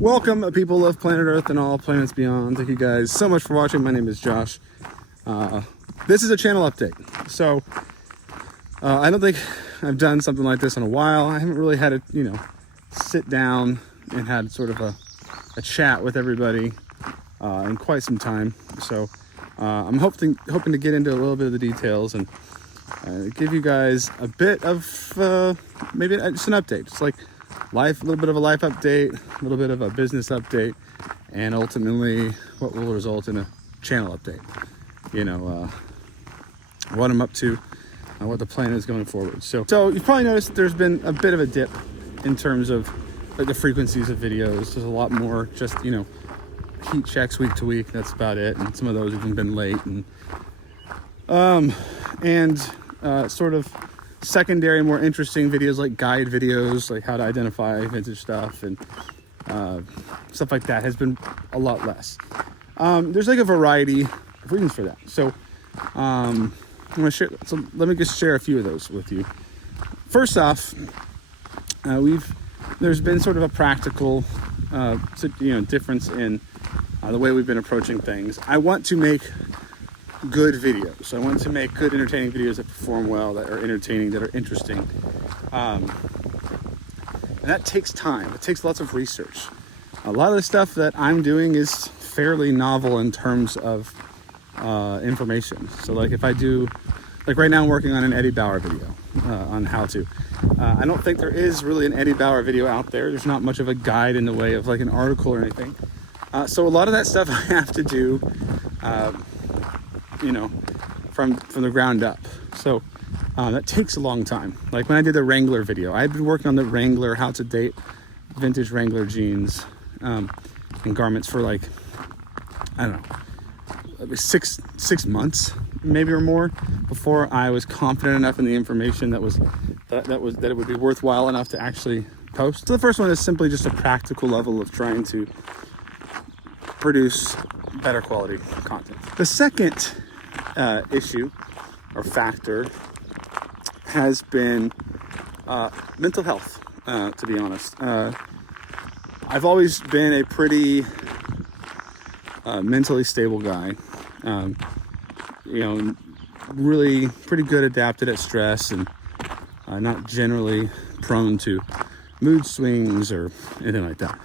Welcome, people of planet Earth and all planets beyond. Thank you guys so much for watching. My name is Josh. This is a channel update. So, I don't think I've done something like this in a while. I haven't really had to, sit down and had sort of a chat with everybody in quite some time. So, I'm hoping to get into a little bit of the details and give you guys a bit of maybe just an update. Just like life, a little bit of a life update, a little bit of a business update, and ultimately what will result in a channel update. What I'm up to, what the plan is going forward. So you've probably noticed that there's been a bit of a dip in terms of like the frequencies of videos. There's a lot more just, heat checks week to week. That's about it. And some of those even been late and sort of secondary, more interesting videos like guide videos, like how to identify vintage stuff and stuff like that has been a lot less. There's like a variety of reasons for that. So I'm gonna share. So let me just share a few of those with you. First off, there's been sort of a practical difference in the way we've been approaching things. I want to make good videos. I want to make good, entertaining videos that perform well, that are entertaining, that are interesting. And that takes time. It takes lots of research. A lot of the stuff that I'm doing is fairly novel in terms of information. So like if I do, like right now I'm working on an Eddie Bauer video on how to. I don't think there is really an Eddie Bauer video out there. There's not much of a guide in the way of like an article or anything. So a lot of that stuff I have to do from the ground up. So that takes a long time. Like when I did the Wrangler video, I had been working on the Wrangler, how to date vintage Wrangler jeans and garments for like, I don't know, six months maybe or more before I was confident enough in the information that it would be worthwhile enough to actually post. So the first one is simply just a practical level of trying to produce better quality content. The second issue or factor has been mental health, to be honest. I've always been a pretty mentally stable guy. Really pretty good adapted at stress and not generally prone to mood swings or anything like that.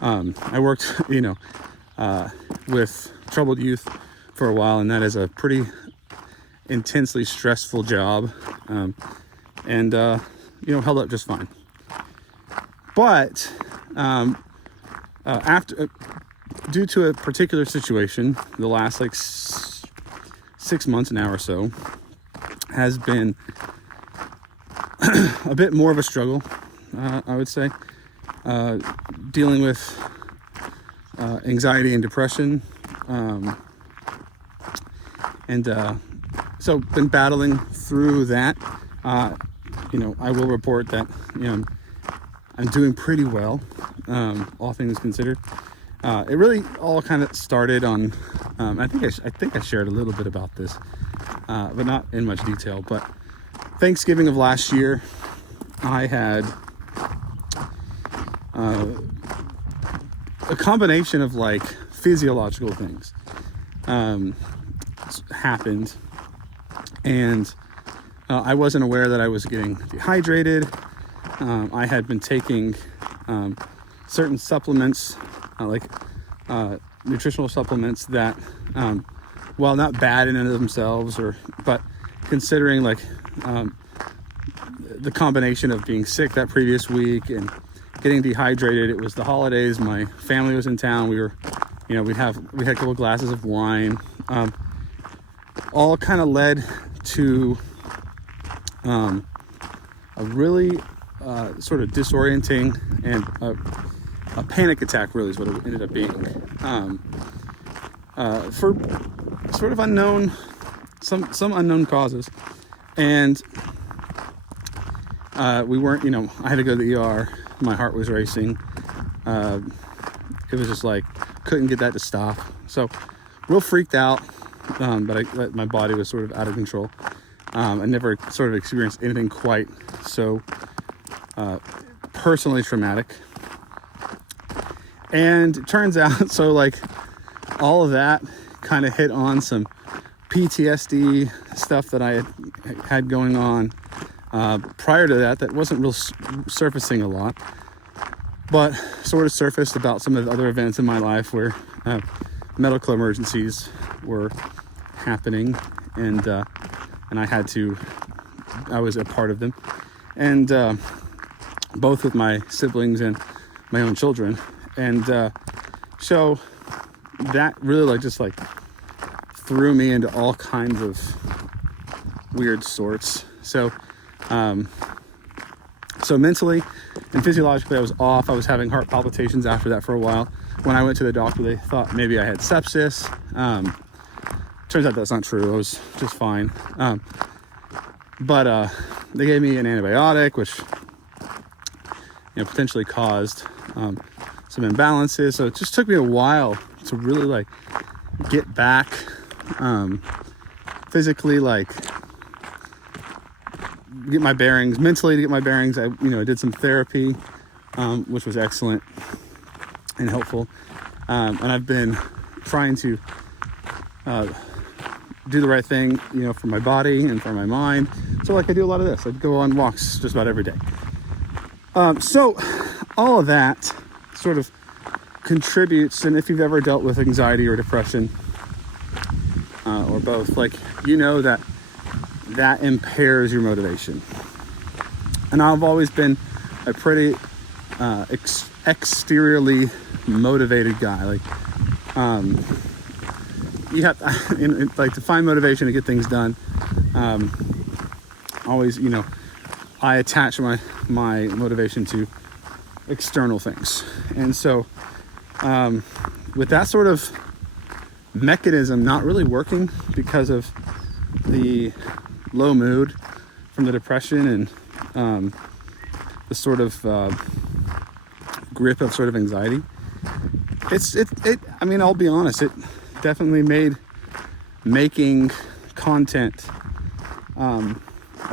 I worked, with troubled youth for a while, and that is a pretty intensely stressful job, and held up just fine. But after, due to a particular situation, the last like 6 months now or so has been a bit more of a struggle, I would say, dealing with anxiety and depression. So been battling through that. I will report that, I'm doing pretty well, all things considered. It really all kind of started on, I think I shared a little bit about this, but not in much detail, but Thanksgiving of last year, I had a combination of like physiological things happened, and I wasn't aware that I was getting dehydrated. I had been taking certain supplements, like nutritional supplements that, while not bad in and of themselves, but considering like the combination of being sick that previous week and getting dehydrated, it was the holidays, my family was in town, we had a couple glasses of wine, all kind of led to a really sort of disorienting and a panic attack, really is what it ended up being, for sort of some unknown causes. And we weren't, I had to go to the ER. My heart was racing. It was just like, couldn't get that to stop. So real freaked out, but my body was sort of out of control. I never sort of experienced anything quite so personally traumatic. And it turns out, so like all of that kind of hit on some PTSD stuff that I had going on prior to that wasn't real surfacing a lot, but sort of surfaced about some of the other events in my life where medical emergencies were happening, and I was a part of them, and both with my siblings and my own children, and so that really just threw me into all kinds of weird sorts. So mentally and physiologically I was off. I was having heart palpitations after that for a while. When I went to the doctor, they thought maybe I had sepsis. Turns out that's not true. I was just fine. But they gave me an antibiotic, which potentially caused some imbalances. So it just took me a while to really get back physically, get my bearings, mentally to get my bearings. I did some therapy, which was excellent and helpful. And I've been trying to do the right thing, for my body and for my mind. So I do a lot of this. I go on walks just about every day. So all of that sort of contributes. And if you've ever dealt with anxiety or depression, or both, that impairs your motivation. And I've always been a pretty exteriorly motivated guy. You have to find motivation to get things done. Always, I attach my motivation to external things, and so with that sort of mechanism not really working because of the low mood from the depression and the sort of grip of sort of anxiety, I'll be honest, it definitely made making content a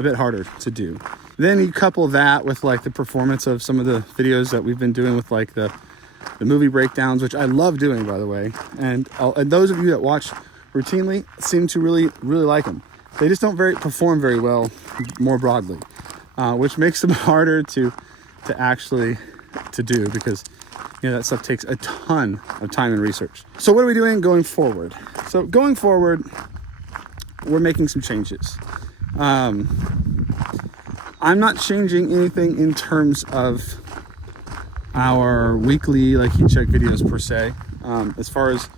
bit harder to do. Then you couple that with the performance of some of the videos that we've been doing with the movie breakdowns, which I love doing, by the way. And those of you that watch routinely seem to really, really like them. They just don't perform very well more broadly, which makes them harder to actually do, because that stuff takes a ton of time and research. So what are we doing going forward? So going forward, we're making some changes. I'm not changing anything in terms of our weekly heat check videos per se. As far as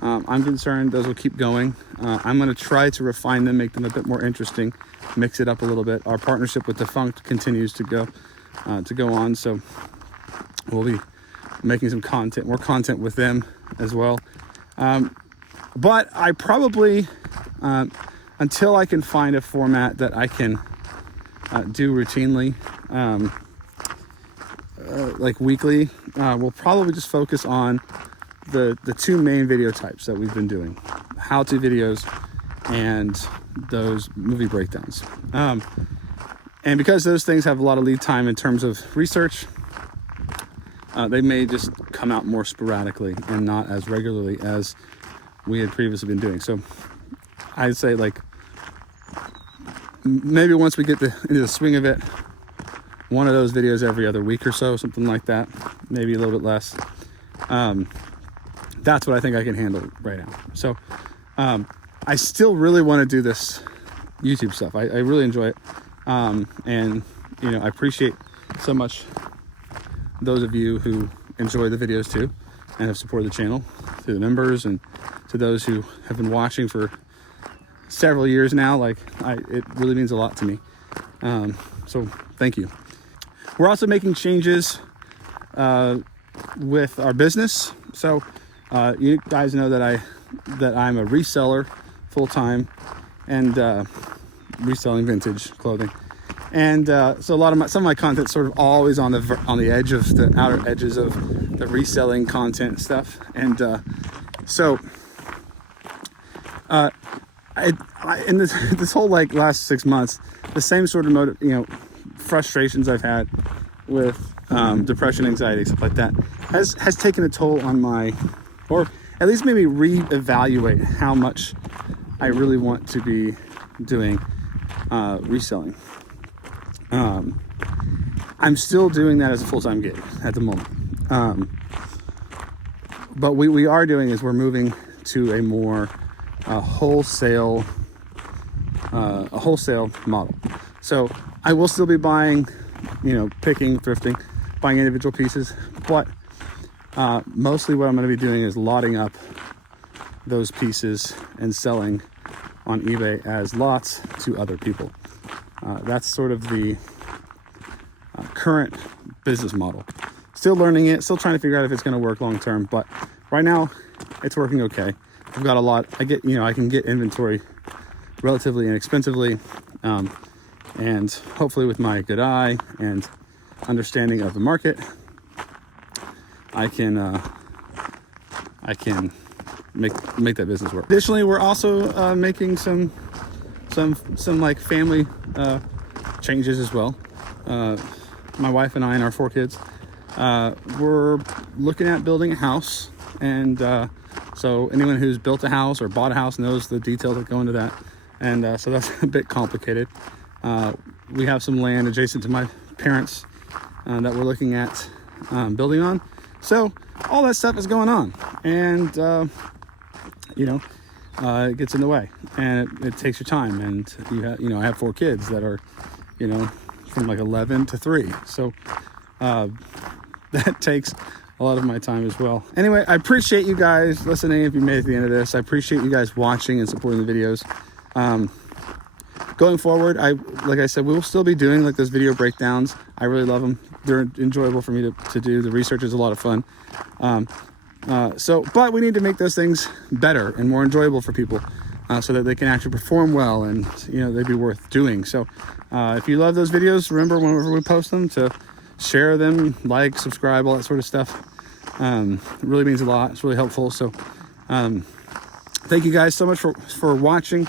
I'm concerned, those will keep going. I'm going to try to refine them, make them a bit more interesting, mix it up a little bit. Our partnership with Defunct continues to go on, so we'll be making some more content with them as well. But I probably, until I can find a format that I can do routinely, weekly, we'll probably just focus on the two main video types that we've been doing: how-to videos and those movie breakdowns. And because those things have a lot of lead time in terms of research, they may just come out more sporadically and not as regularly as we had previously been doing. So I'd say maybe once we get into the swing of it, one of those videos every other week or so, something like that, maybe a little bit less. That's what I think I can handle right now. So I still really want to do this YouTube stuff. I really enjoy it. And I appreciate so much those of you who enjoy the videos too and have supported the channel, to the members and to those who have been watching for several years now. It really means a lot to me. So thank you. We're also making changes with our business. So you guys know that I'm a reseller full-time, and reselling vintage clothing. And so some of my content sort of always on the edge of the outer edges of the reselling content stuff. And so in this whole last 6 months, the same sort of frustrations I've had with depression, anxiety, stuff like that, has taken a toll on my, or at least maybe reevaluate how much I really want to be doing reselling. I'm still doing that as a full-time gig at the moment. But what we are doing is we're moving to a more wholesale model. So I will still be buying, picking, thrifting, buying individual pieces, but mostly what I'm going to be doing is lotting up those pieces and selling on eBay as lots to other people. That's sort of the current business model. Still learning it, still trying to figure out if it's going to work long term, but right now it's working okay. I've got a lot. I can get inventory relatively inexpensively, and hopefully with my good eye and understanding of the market, I can make that business work. Additionally, we're also making some like family changes as well. My wife and I and our 4 kids, we're looking at building a house, and so anyone who's built a house or bought a house knows the details that go into that, and so that's a bit complicated. We have some land adjacent to my parents that we're looking at building on, so all that stuff is going on, and it gets in the way, and it takes your time, and I have 4 kids that are from like 11 to 3, so that takes a lot of my time as well. Anyway, I appreciate you guys listening. If you made it to the end of this, I appreciate you guys watching and supporting the videos. Going forward, like I said, we will still be doing like those video breakdowns. I really love them. They're enjoyable for me to do. The research is a lot of fun. But we need to make those things better and more enjoyable for people, so that they can actually perform well and they'd be worth doing. So if you love those videos, remember whenever we post them to share them, like, subscribe, all that sort of stuff. It really means a lot. It's really helpful. So thank you guys so much for watching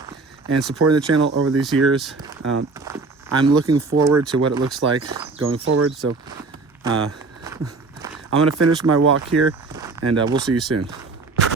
and supporting the channel over these years. I'm looking forward to what it looks like going forward. So I'm going to finish my walk here, and we'll see you soon.